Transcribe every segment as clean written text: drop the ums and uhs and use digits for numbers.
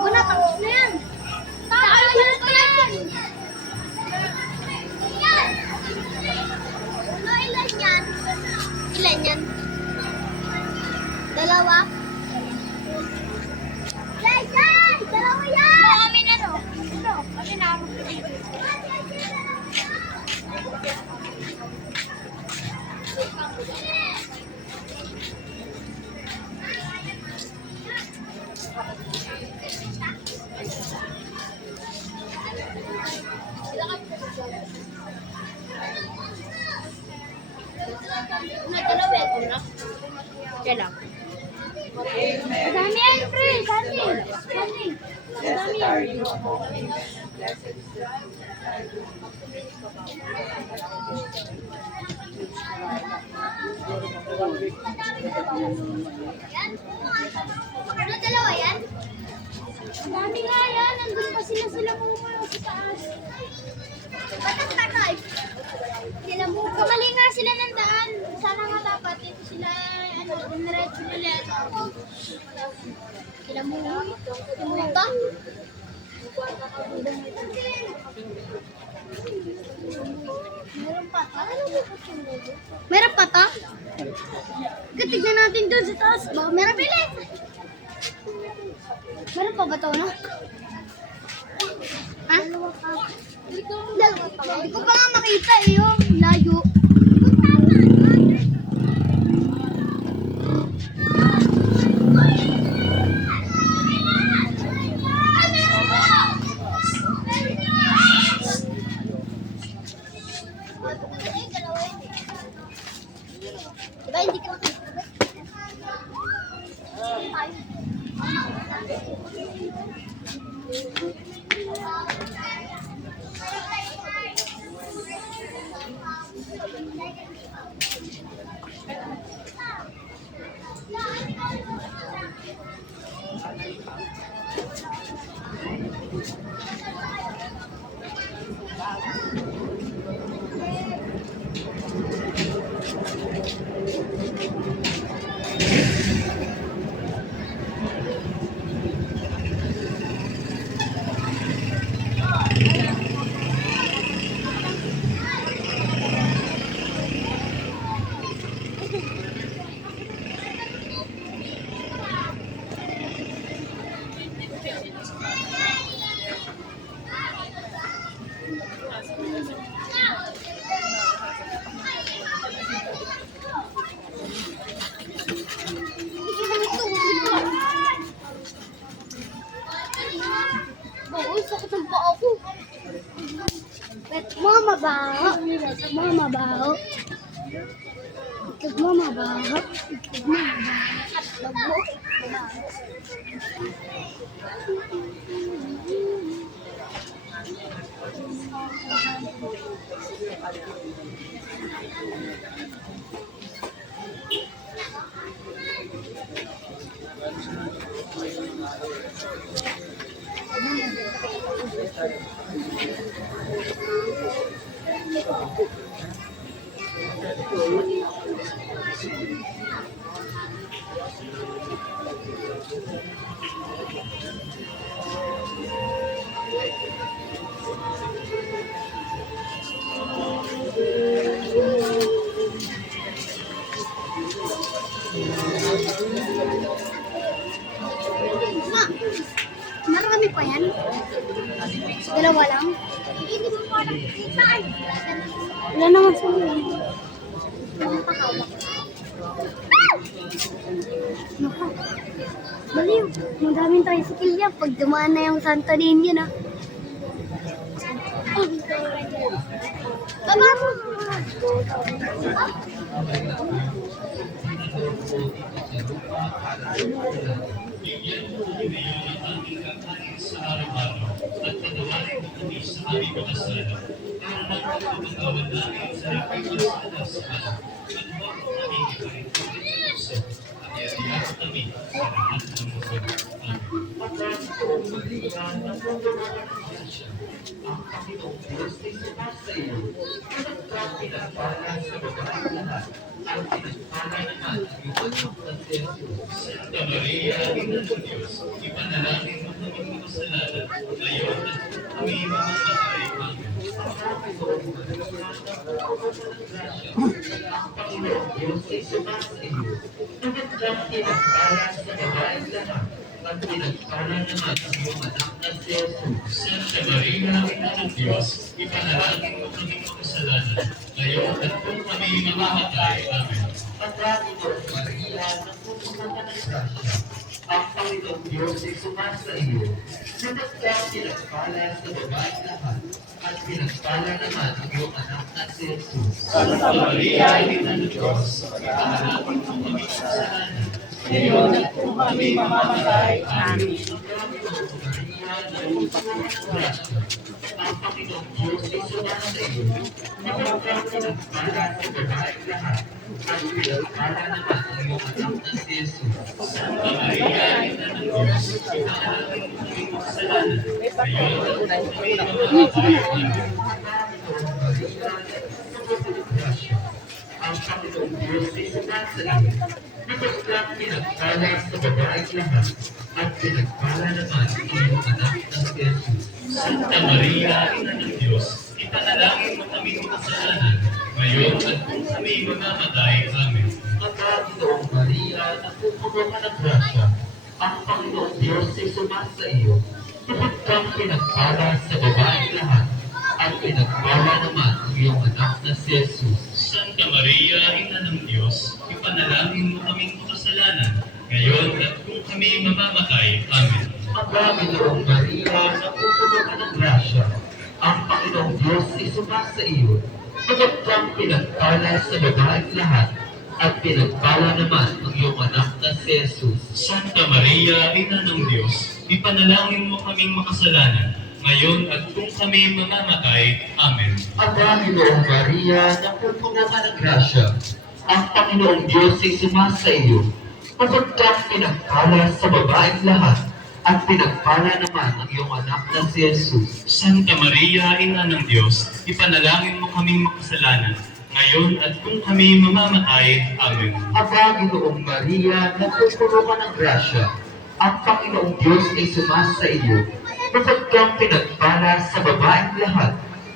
Wala, tapos na yan. Taayos ko yan. Ano, ilan yan? Ilan yan? Dalawa? Yay! Dalawa yan! Kami na no? Ito, kami na. Kailang. Madami yan, pre. Dami. Madami yan. Ano, dalawa yan? Madami nga yan. Nandun pa sila muna sa taas. Batang tatay. Kamali nga sila ng daan. Sana nga dapat ito sila diretso nila. Sila muna. Pumunta. Meron pa ta? Tignan natin doon sa taas. Baka meron bilis. Meron pa ba ito, no? Ha? Hindi ko pa nga makita eh, yung layo. Diba hindi ka makita? Mabaho. Ikag mo mabaho. Ma, marami pa yan? Dalawa lang? Hindi mo parang saan? Wala naman sa mga. Walang pakawak. Naku. Baliw. Madaming tricycle yan. Pag dumaan na yung Santa Niña na. Baba mo. Santa Maria, Ina ng Diyos, ipanalangin mo kaming makasalanan, ngayon at kung kami mamamatay. Amen. Pagkakita Maria, nagpupunta ng grasya, ang Panginoong Diyos ay sumasa iyo. Sabat kang pinagpala sa babaeng lahat, at pinagpala naman ang iyong anak na si Jesus. Santa Maria, Ina ng Diyos, ipanalangin mo kaming makasalanan, ngayon at kung kami mamamatay. Amen. Ang Panginoong Diyos ay sumasa iyo. Sabat kang pinagpala sa babaeng lahat, at pinagpala naman ang iyong anak na si Jesus. Santa Maria, Ina ng Diyos, ipanalangin mo kaming makasalanan, ngayon at kung kami mamamatay. Amen. Ang Panginoong Diyos ay sumasa iyo. Sabat kang pinagpala sa babaeng lahat, at pinagpala naman ang iyong anak na si Jesus. Santa Maria, Ina ng Diyos, ipanalangin mo kaming makasalanan, ngayon at kung kami mamamatay. Amen. Ang Panginoong Maria, napupuno ka ng grasya, ang Panginoong Diyos ay sumasa iyo. Sabat kang pinagpala sa babaeng lahat, at pinagpala naman ang iyong anak na si Jesus. Santa Maria, Ina ng Diyos, ipanalangin mo kaming makasalanan, ngayon at kung kami mamamatay. Amen. Ang Panginoong Maria, napupuno ka ng grasya, ang Panginoong Diyos ay sumasa iyo. Sabat kang pinagpala sa babaeng lahat, at pinagpala naman ang iyong anak na si Jesus. Santa Maria, Ina ng Diyos, ipanalangin mo kaming makasalanan, ngayon at kung kami mamamatay. Amen. Ang Panginoong Maria, napupuno ka ng grasya, ang Panginoong Diyos ay sumasa iyo. Sabat kang pinagpala sa babaeng lahat, at pinagpala naman ang iyong anak na si Jesus. Santa Maria, Ina ng Diyos, ipanalangin mo kaming makasalanan, ngayon at kung kami mamamatay. Amen. Ang Panginoong Maria, napupuno ka ng grasya, ang Panginoong Diyos ay sumasa iyo. Sabat kang pinagpala sa babaeng lahat,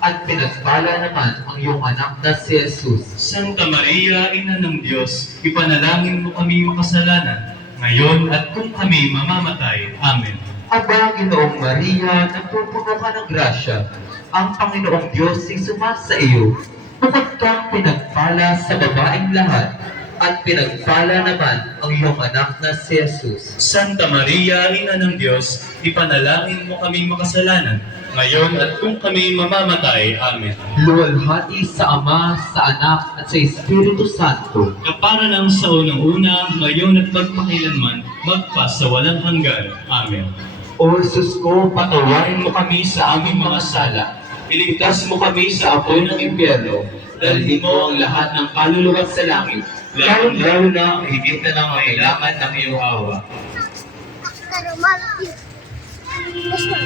at pinagpala naman ang iyong anak na si Jesus. Santa Maria, Ina ng Diyos, ipanalangin mo kami makasalanan, ngayon at kung kami mamamatay. Amen. Ang Panginoong Maria, napupuno ka ng grasya, ang Panginoong Diyos ay sumasa iyo. Sabat kang pinagpala sa babaeng lahat, at pinagpala naman ang iyong anak na si Jesus. Santa Maria, Ina ng Diyos, ipanalangin mo kami makasalanan, ngayon at kung kami mamamatay. Amen. Luwalhati sa Ama, sa Anak, at sa Espiritu Santo. Kapara ng sa unang-una, ngayon at magpakailanman, magpas sa walang hanggan. Amen. O Jesus ko, Patawarin mo kami sa aming mga sala. Iligtas mo kami sa apoy ng impyerno. Dalhin mo ang lahat ng kaluluwa sa langit, lalong-lalo na ang higit na nangangailangan ng iyong awa. Pero, Matthew. Basta.